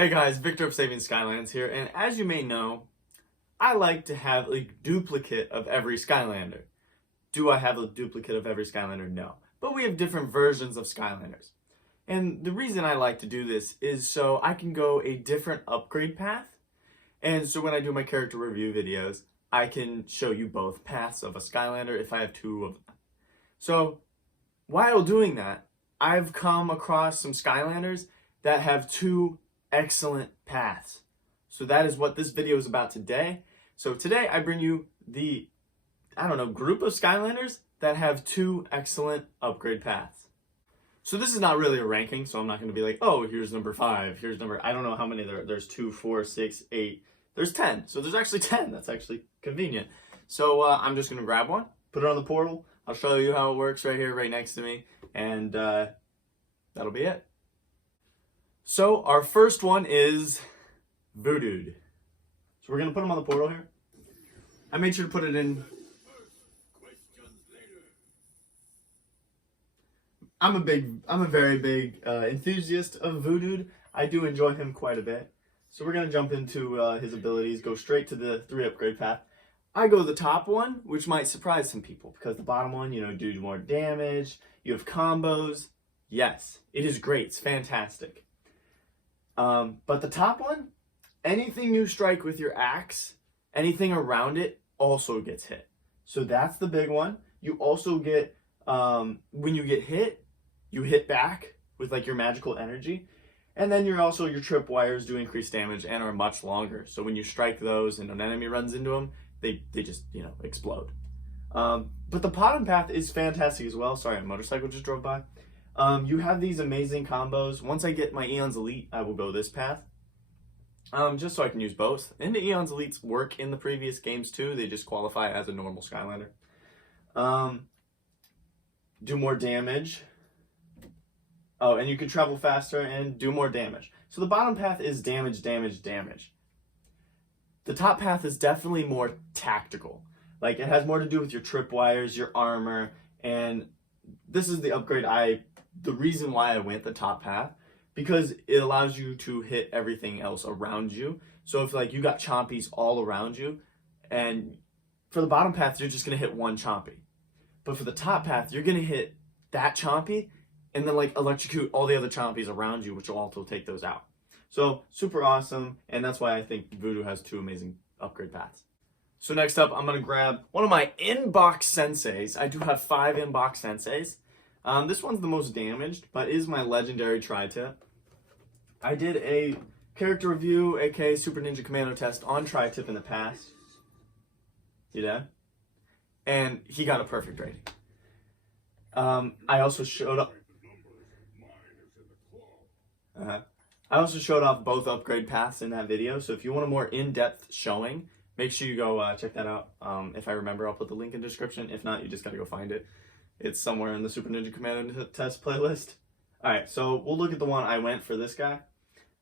Hey guys, Victor of Saving Skylands here, and as you may know, I like to have a duplicate of every Skylander. Do I have a duplicate of every Skylander? No. But we have different versions of Skylanders. And the reason I like to do this is so I can go a different upgrade path. And so when I do my character review videos, I can show you both paths of a Skylander if I have two of them. So while doing that, I've come across some Skylanders that have two excellent paths. So that is what this video is about today. So today I bring you the, group of Skylanders that have two excellent upgrade paths. So this is not really a ranking, so I'm not going to be like, oh, here's number 5, here's number, I don't know how many there's 2, 4, 6, 8, there's 10. So there's actually 10. That's actually convenient. So I'm just going to grab one, put it on the portal. I'll show you how it works right here, right next to me, and that'll be it. So our first one is Voodoo. So we're going to put them on the portal here. I made sure to put it in. I'm a very big enthusiast of Voodoo. I do enjoy him quite a bit. So we're going to jump into his abilities, go straight to the 3 upgrade path. I go the top one, which might surprise some people because the bottom one, do more damage. You have combos. Yes, it is great. It's fantastic. But the top one, anything you strike with your axe, anything around it also gets hit. So that's the big one. You also get, when you get hit, you hit back with like your magical energy. And then your tripwires do increase damage and are much longer. So when you strike those and an enemy runs into them, they just, explode. But the bottom path is fantastic as well. Sorry, a motorcycle just drove by. You have these amazing combos. Once I get my Eon's Elite, I will go this path. Just so I can use both. And the Eon's Elites work in the previous games too. They just qualify as a normal Skylander. Do more damage. Oh, and you can travel faster and do more damage. So the bottom path is damage, damage, damage. The top path is definitely more tactical. Like, it has more to do with your tripwires, your armor, and this is the upgrade the reason why I went the top path, because it allows you to hit everything else around you. So if like you got chompies all around you, and for the bottom path, you're just gonna hit one chompy. But for the top path, you're gonna hit that chompy and then like electrocute all the other chompies around you, which will also take those out. So super awesome, and that's why I think Voodoo has 2 amazing upgrade paths. So next up, I'm gonna grab one of my inbox senseis. I do have 5 inbox senseis. This one's the most damaged, but is my legendary TriTip. I did a character review, aka Super Ninja Commando test on TriTip in the past. You did? And he got a perfect rating. I also showed up. I also showed off both upgrade paths in that video, so if you want a more in-depth showing, make sure you go check that out. If I remember, I'll put the link in the description. If not, you just gotta go find it. It's somewhere in the Super Ninja Commando test playlist. Alright, so we'll look at the one I went for this guy.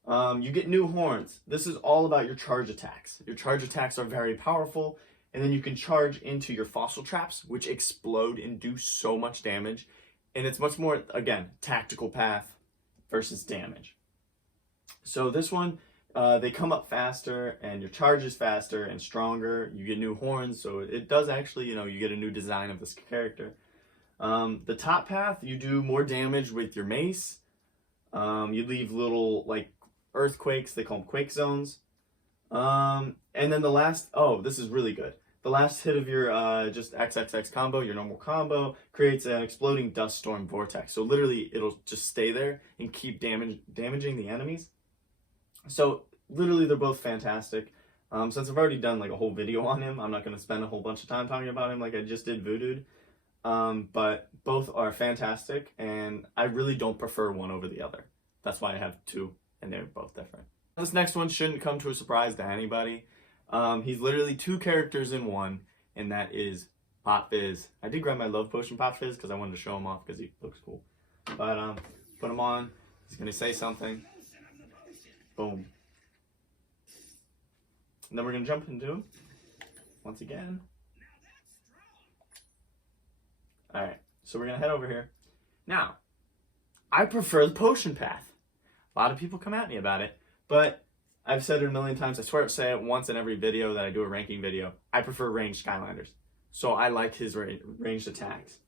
You get new horns. This is all about your charge attacks. Your charge attacks are very powerful, and then you can charge into your fossil traps, which explode and do so much damage. And it's much more, again, tactical path versus damage. So this one, they come up faster, and your charge is faster and stronger. You get new horns, so it does actually, you get a new design of this character. The top path, you do more damage with your mace. You leave little, like, earthquakes. They call them quake zones. And then the last, this is really good. The last hit of your just XXX combo, your normal combo, creates an exploding dust storm vortex. So literally, it'll just stay there and keep damaging the enemies. So literally, they're both fantastic. Since I've already done like a whole video on him, I'm not going to spend a whole bunch of time talking about him like I just did Voodoo. But both are fantastic, and I really don't prefer one over the other. That's why I have 2, and they're both different. This next one shouldn't come to a surprise to anybody. He's literally 2 characters in one, and that is Pop Fizz. I did grab my Love Potion Pop Fizz because I wanted to show him off because he looks cool. But put him on. He's gonna say something. Boom. And then we're gonna jump into him once again. Alright, so we're gonna head over here. Now, I prefer the potion path. A lot of people come at me about it, But I've said it a million times. I swear I say it once in every video that I do a ranking video. I prefer ranged Skylanders. So I like his ranged attacks.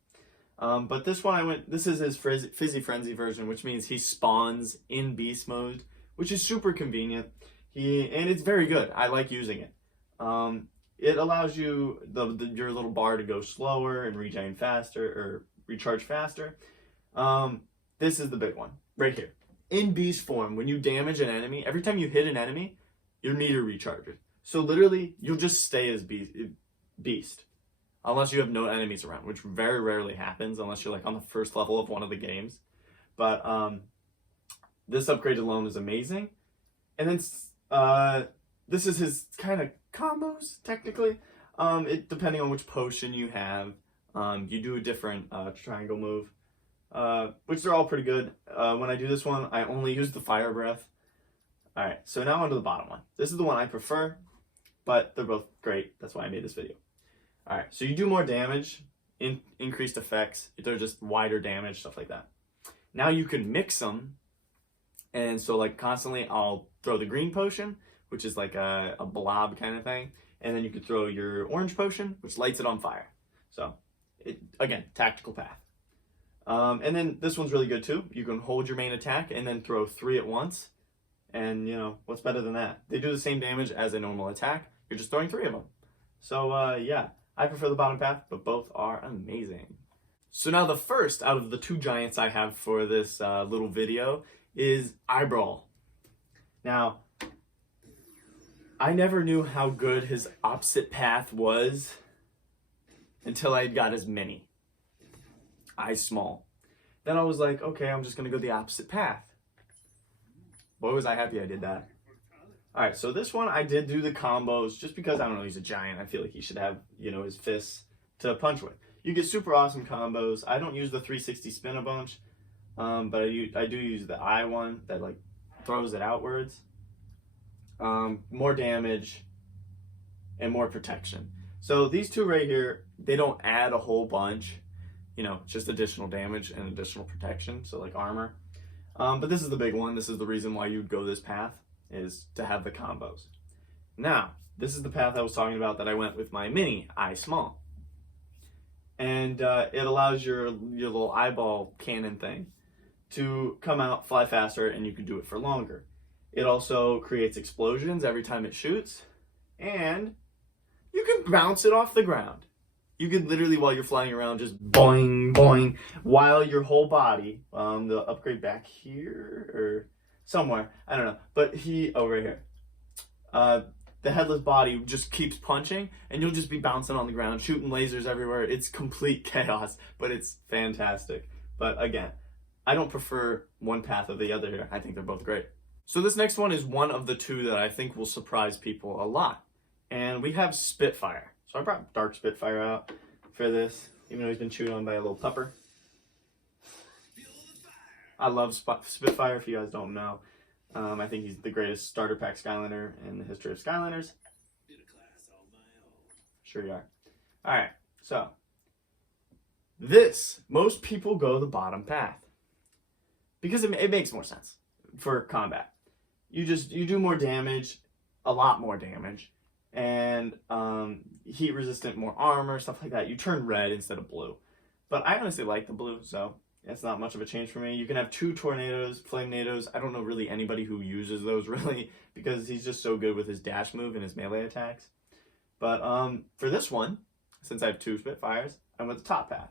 But this one this is his Fizzy Frenzy version, which means he spawns in beast mode, which is super convenient. And it's very good. I like using it. It allows you your little bar to go slower and regen faster or recharge faster. This is the big one right here. In beast form, when you damage an enemy, every time you hit an enemy, your meter recharges. So literally, you'll just stay as beast. Unless you have no enemies around, which very rarely happens unless you're like on the first level of one of the games. But this upgrade alone is amazing. And then this is his kind of combos, technically. Depending on which potion you have, you do a different triangle move, which they're all pretty good. When I do this one, I only use the fire breath. Alright, so now onto the bottom one. This is the one I prefer, but they're both great. That's why I made this video. Alright, so you do more damage, increased effects, they're just wider damage, stuff like that. Now you can mix them, and so like constantly I'll throw the green potion, which is like a blob kind of thing, and then you could throw your orange potion, which lights it on fire. So, again, tactical path. And then this one's really good too. You can hold your main attack and then throw 3 at once, and you know, what's better than that? They do the same damage as a normal attack, you're just throwing 3 of them. So yeah. I prefer the bottom path, but both are amazing. So now the first out of the 2 giants I have for this little video is Eyebrow. Now, I never knew how good his opposite path was until I got his mini. Eye small. Then I was like, okay, I'm just going to go the opposite path. Boy, was I happy I did that. Alright, so this one I did do the combos just because, I don't know, he's a giant. I feel like he should have, you know, his fists to punch with. You get super awesome combos. I don't use the 360 spin a bunch, but I do use the eye one that like throws it outwards. More damage and more protection. So these 2 right here, they don't add a whole bunch. You know, just additional damage and additional protection, so like armor. But this is the big one. This is the reason why you'd go this path, is to have the combos. Now, this is the path I was talking about that I went with my mini, eye small. And it allows your little eyeball cannon thing to come out, fly faster, and you can do it for longer. It also creates explosions every time it shoots, and you can bounce it off the ground. You could literally, while you're flying around, just boing, boing, while your whole body, the upgrade back here, or somewhere, I don't know, but right here. The headless body just keeps punching, and you'll just be bouncing on the ground, shooting lasers everywhere. It's complete chaos, but it's fantastic. But again, I don't prefer one path or the other here. I think they're both great. So this next one is one of the 2 that I think will surprise people a lot. And we have Spitfire. So I brought Dark Spitfire out for this, even though he's been chewed on by a little pupper. I love Spitfire, if you guys don't know. I think he's the greatest starter pack Skylander in the history of Skylanders. Sure you are. Alright, so most people go the bottom path because it makes more sense for combat. You do more damage, a lot more damage, and heat resistant, more armor, stuff like that. You turn red instead of blue. But I honestly like the blue, so it's not much of a change for me. You can have 2 tornadoes, flamenados. I don't know really anybody who uses those really, because he's just so good with his dash move and his melee attacks. But for this one, since I have 2 Spitfires, I went the top path.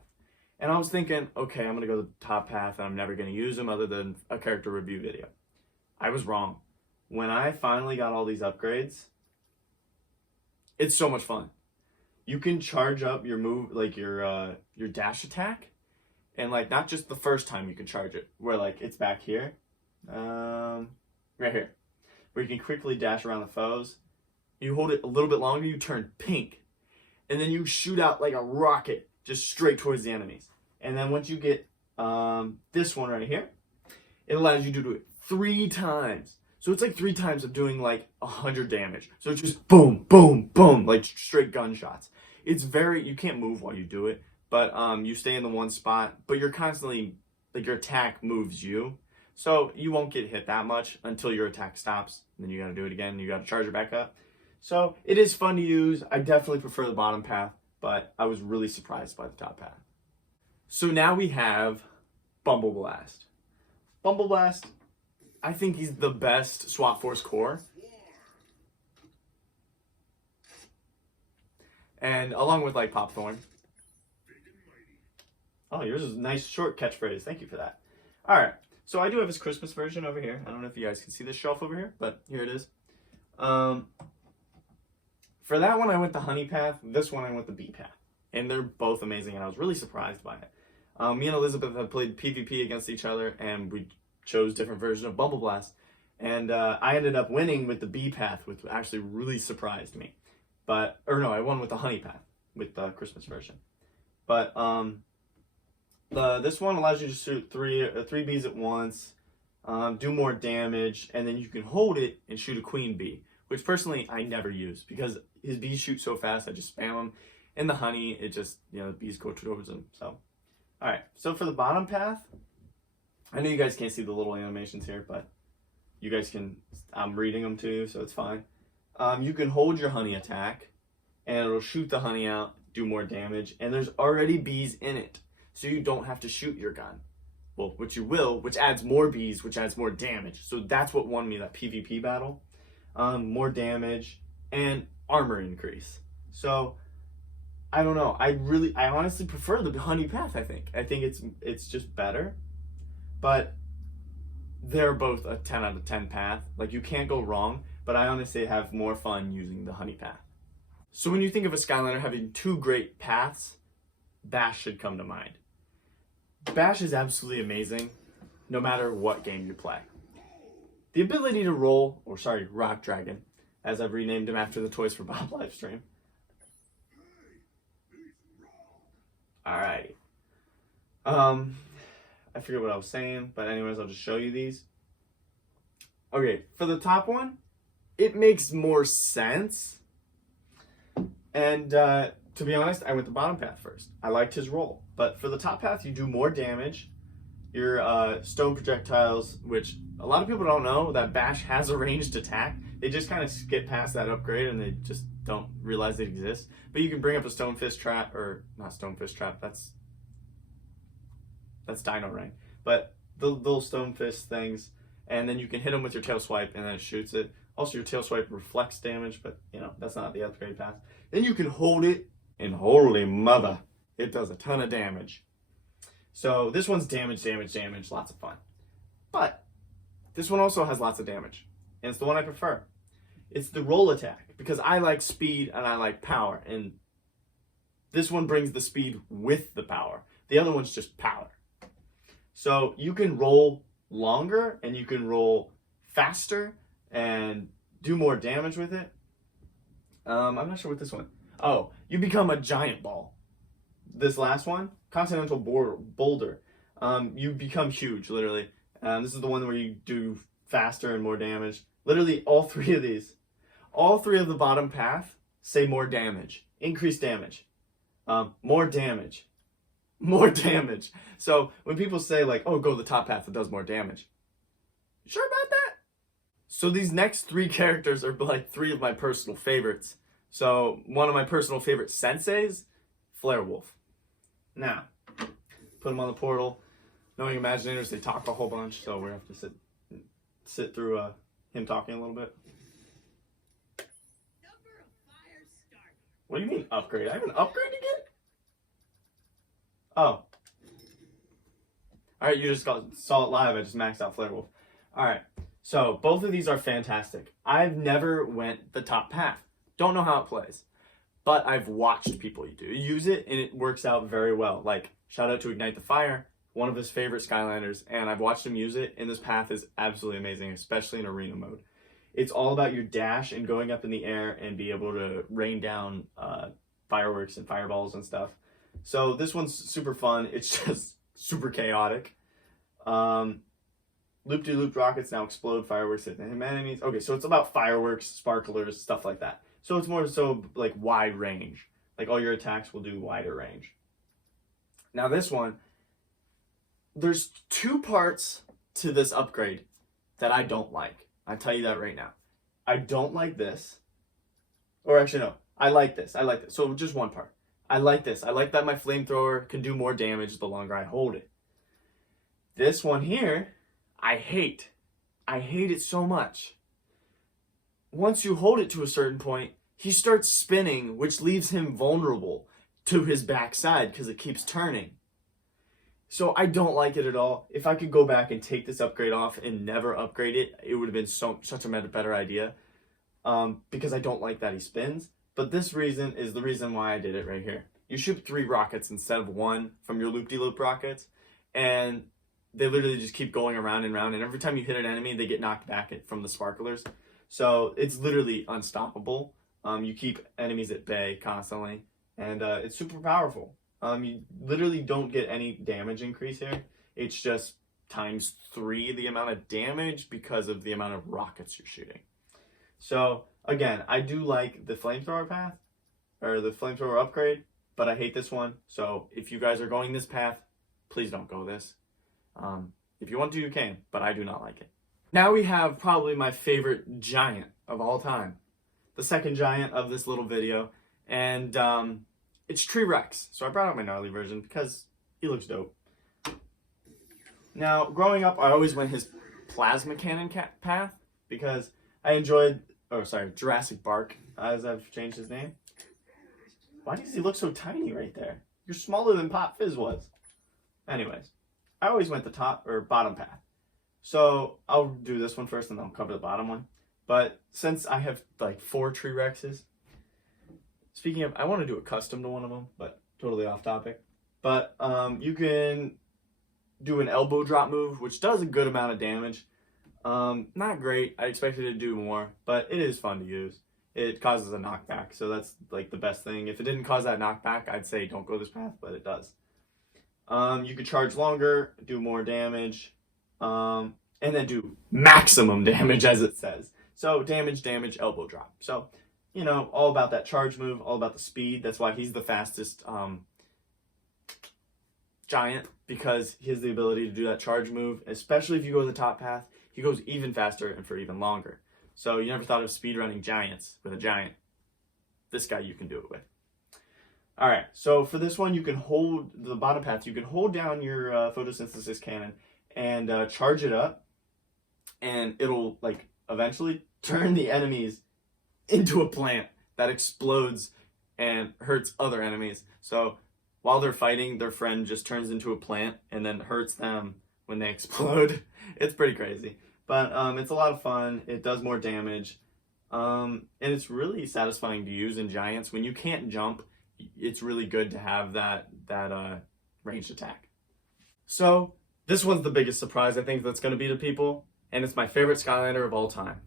And I was thinking, okay, I'm going to go the top path and I'm never going to use them other than a character review video. I was wrong. When I finally got all these upgrades, it's so much fun. You can charge up your move, like your dash attack, and like not just the first time you can charge it, where like it's back here, right here, where you can quickly dash around the foes. You hold it a little bit longer, you turn pink, and then you shoot out like a rocket just straight towards the enemies. And then once you get this one right here, it allows you to do it 3 times. So it's like 3 times of doing like 100 damage. So it's just boom, boom, boom, like straight gunshots. It's you can't move while you do it, but you stay in the one spot, but you're constantly, like your attack moves you. So you won't get hit that much until your attack stops. Then you got to do it again. You got to charge it back up. So it is fun to use. I definitely prefer the bottom path, but I was really surprised by the top path. So now we have Bumble Blast. Bumble Blast, I think he's the best SWAT Force core. And along with like Popthorn. Oh, yours is a nice short catchphrase. Thank you for that. All right. So I do have his Christmas version over here. I don't know if you guys can see this shelf over here, but here it is. For that one, I went the honey path. This one, I went the bee path. And they're both amazing, and I was really surprised by it. Me and Elizabeth had played PvP against each other, and we chose different versions of Bumble Blast. And I ended up winning with the bee path, which actually really surprised me. I won with the honey path with the Christmas version. But this one allows you to shoot three bees at once, do more damage, and then you can hold it and shoot a queen bee, which personally I never use because his bees shoot so fast. I just spam them. And the honey, it just, the bees go towards them. So, all right. So for the bottom path, I know you guys can't see the little animations here, but you guys can. I'm reading them to you, so it's fine. You can hold your honey attack, and it'll shoot the honey out, do more damage, and there's already bees in it, so you don't have to shoot your gun. Well, which you will, which adds more bees, which adds more damage. So that's what won me that PvP battle. More damage and armor increase. So I don't know. I honestly prefer the honey path. I think it's just better, but they're both a 10 out of 10 path. Like you can't go wrong. But I honestly have more fun using the honey path. So when you think of a Skylander having two great paths, Bash should come to mind. Bash is absolutely amazing, no matter what game you play. The ability to Rock Dragon, as I've renamed him after the Toys for Bob livestream. Alright. I forget what I was saying, but anyways, I'll just show you these. Okay, for the top one, it makes more sense. And to be honest, I went the bottom path first. I liked his roll. But for the top path, you do more damage. Your stone projectiles, which a lot of people don't know, that Bash has a ranged attack. They just kind of skip past that upgrade and they just don't realize it exists. But you can bring up a Stone Fist Trap, or not Stone Fist Trap, that's Dino Ring. But the little Stone Fist things, and then you can hit them with your Tail Swipe and then it shoots it. Also, your Tail Swipe reflects damage, but, that's not the upgrade path. Then you can hold it, and holy mother, it does a ton of damage. So this one's damage, lots of fun. But this one also has lots of damage, and it's the one I prefer. It's the roll attack, because I like speed and I like power, and this one brings the speed with the power. The other one's just power. So you can roll longer, and you can roll faster, and do more damage with it. I'm not sure what this one. Oh, you become a giant ball. This last one, Continental Boulder. You become huge, literally. This is the one where you do faster and more damage. Literally all three of these. All three of the bottom path say more damage. Increased damage. More damage. More damage. So when people say like, oh, go to the top path, it does more damage. You sure about that? So these next three characters are like three of my personal favorites. So one of my personal favorite senseis, Flare Wolf. Now, put them on the portal. Knowing Imaginators, they talk a whole bunch, so we have to sit through him talking a little bit. What do you mean upgrade? I have an upgrade to get? Oh. Alright, you just saw it live. I just maxed out Flare Wolf. Alright. So, both of these are fantastic. I've never went the top path. Don't know how it plays. But I've watched people use it, and it works out very well. Like, shout out to Ignite the Fire, one of his favorite Skylanders, and I've watched him use it, and this path is absolutely amazing, especially in arena mode. It's all about your dash and going up in the air and be able to rain down fireworks and fireballs and stuff. So this one's super fun. It's just super chaotic. Loop-de-loop rockets now explode fireworks at enemies. Okay, so it's about fireworks, sparklers, stuff like that. So it's more so like wide range. Like all your attacks will do wider range. Now this one, there's two parts to this upgrade that I don't like. I'll tell you that right now. I don't like this. Or actually, no. I like this. I like this. So just one part. I like this. I like that my flamethrower can do more damage the longer I hold it. This one here, I hate. I hate it so much. Once you hold it to a certain point, he starts spinning, which leaves him vulnerable to his backside because it keeps turning. So I don't like it at all. If I could go back and take this upgrade off and never upgrade it, it would have been such a better idea. Because I don't like that he spins. But this reason is the reason why I did it right here. You shoot 3 rockets instead of 1 from your loop-de-loop rockets. And they literally just keep going around and around. And every time you hit an enemy, they get knocked back from the sparklers. So it's literally unstoppable. You keep enemies at bay constantly. And it's super powerful. You literally don't get any damage increase here. It's just times 3 the amount of damage because of the amount of rockets you're shooting. So again, I do like the flamethrower path, or the flamethrower upgrade, but I hate this one. So if you guys are going this path, please don't go this. If you want to, you can, but I do not like it. Now we have probably my favorite giant of all time. The second giant of this little video, and it's T-Rex. So I brought out my gnarly version because he looks dope. Now, growing up, I always went his plasma cannon path because I enjoyed, Jurassic Bark, as I've changed his name. Why does he look so tiny right there? You're smaller than Pop Fizz was. Anyways, I always went the top or bottom path. So I'll do this one first and then I'll cover the bottom one. But since I have like 4 T-Rexes, speaking of, I want to do a custom to one of them, but totally off topic. But you can do an elbow drop move, which does a good amount of damage. Not great. I expected it to do more, but it is fun to use. It causes a knockback, so that's like the best thing. If it didn't cause that knockback, I'd say don't go this path, but it does. You could charge longer, do more damage, and then do maximum damage, as it says. So damage, elbow drop. So, you know, all about that charge move, all about the speed. That's why he's the fastest giant, because he has the ability to do that charge move, especially if you go the top path. He goes even faster and for even longer. So you never thought of speedrunning giants with a giant. This guy you can do it with. Alright, so for this one, you can hold the bottom path. You can hold down your photosynthesis cannon and charge it up. And it'll, like, eventually turn the enemies into a plant that explodes and hurts other enemies. So while they're fighting, their friend just turns into a plant and then hurts them when they explode. It's pretty crazy. But it's a lot of fun. It does more damage. And it's really satisfying to use in giants. When you can't jump, it's really good to have that ranged attack. So this one's the biggest surprise I think that's going to be to people. And it's my favorite Skylander of all time.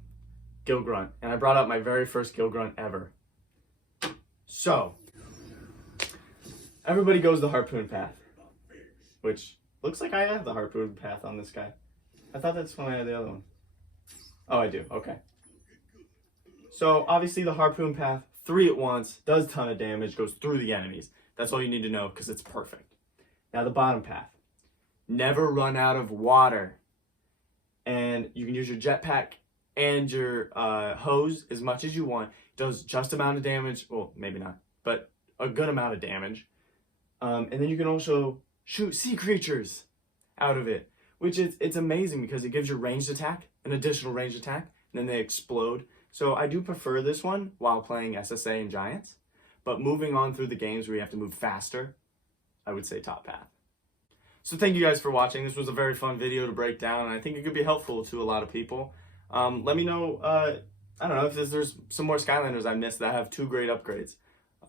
Gilgrunt. And I brought out my very first Gilgrunt ever. So everybody goes the harpoon path, which looks like I have the harpoon path on this guy. I thought that's when I had the other one. Oh, I do. Okay. So obviously the harpoon path, 3 at once, does a ton of damage, goes through the enemies. That's all you need to know because it's perfect. Now the bottom path. Never run out of water. And you can use your jetpack and your hose as much as you want. It does just amount of damage. Well, maybe not, but a good amount of damage. And then you can also shoot sea creatures out of it, which it's amazing because it gives you ranged attack, an additional ranged attack, and then they explode. So I do prefer this one while playing SSA and Giants, but moving on through the games where you have to move faster, I would say top path. So thank you guys for watching. This was a very fun video to break down, and I think it could be helpful to a lot of people. Let me know, I don't know, if there's some more Skylanders I missed that have 2 great upgrades.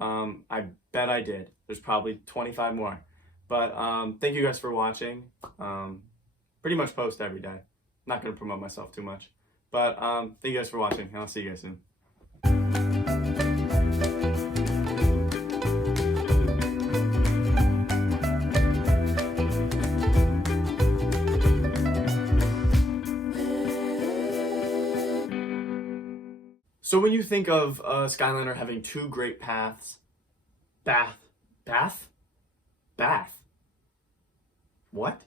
I bet I did. There's probably 25 more. But thank you guys for watching. Pretty much post every day. Not going to promote myself too much. But thank you guys for watching, and I'll see you guys soon. So when you think of Skylander having 2 great paths, Bath? What?